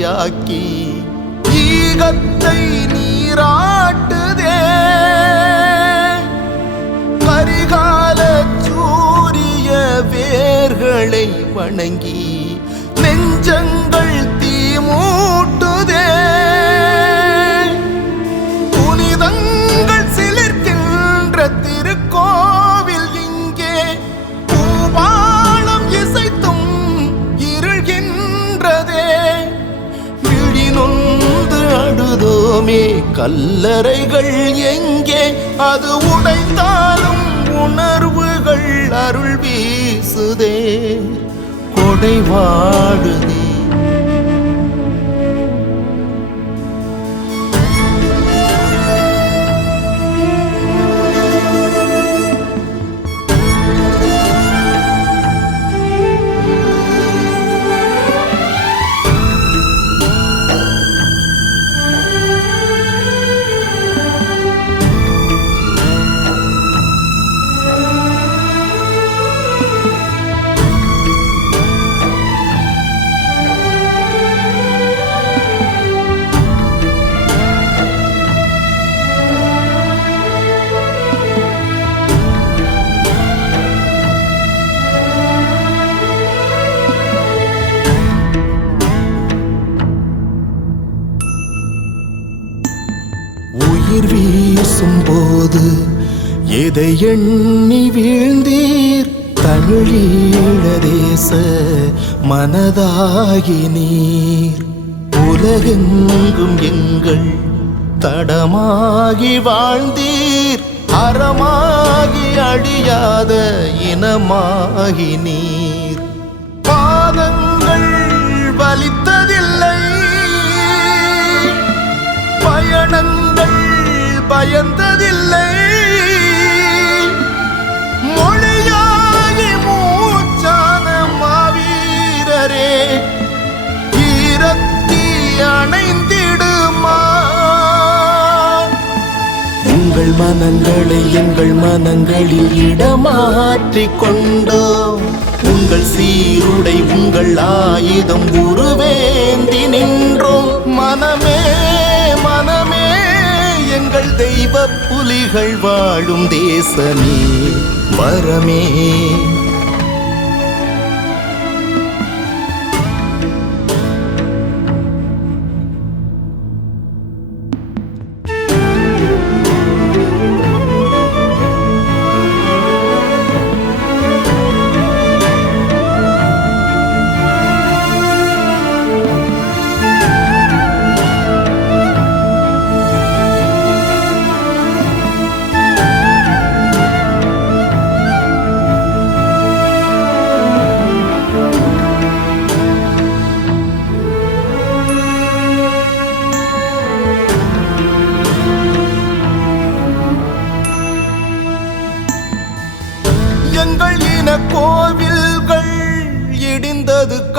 கார்த்திகையாக்கி ஈகத்தை நீராட்டுதே. கரிகால சூரிய வேர்களை வணங்கி நெஞ்சங்கள் தீமூட்டுதே கல்லறைகள் எங்கே? அது உடைந்தாலும் உணர்வுகள் அருள் வீசுதே. கொடை வாடுதே. உயிர் வீசும் போது எதை எண்ணி வீழ்ந்தீர்? தமிழீழ தேச மனதாகி நீர். உலகெங்கும் எங்கள் தடமாகி வாழ்ந்தீர். அறமாகி அழியாத இனமாகி நீர். பாதங்கள் வலித்ததில்லை. பயணங்கள் பயந்ததில்லை. மொழியாகி மூச்சான மாவீரரே ஈரத்தி அணைந்திடுமா? உங்கள் மனங்களை எங்கள் மனங்களில் இடமாற்றிக் கொண்டோம் உங்கள் சீருடை உங்கள் ஆயுதம் உருவேந்தி நின்றோம். மனமே மனமே புலிகள் தெய்வ புலிகள் வாழும் தேசமே வரமே.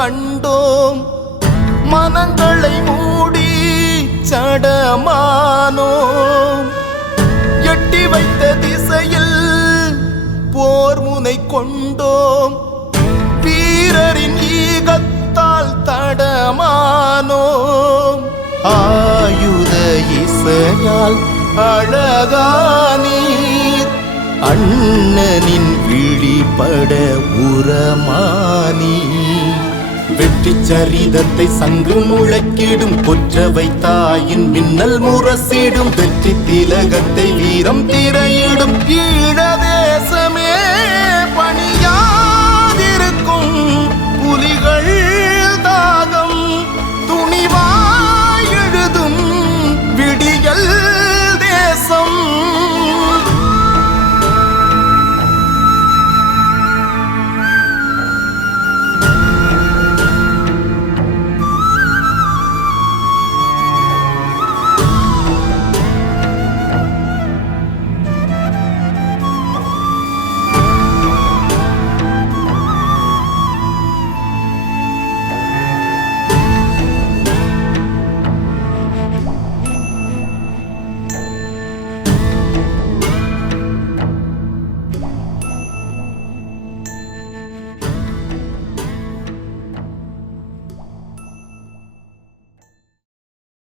கண்டோம். மனங்களை மூடி சடமானோம். எட்டி வைத்த திசையில் போர் முனை கொண்டோம். வீரரின் ஈகத்தால் தடமானோம். ஆயுத இசையால் அழகானீர். அண்ணனின் விழிபட உரமானீர். வெற்றி சரிதத்தை சங்கு முழக்கிடும் கொற்றவை தாயின் மின்னல் முரசிடும் வெற்றி திலகத்தை வீரம் திரையிடும் ஈழவே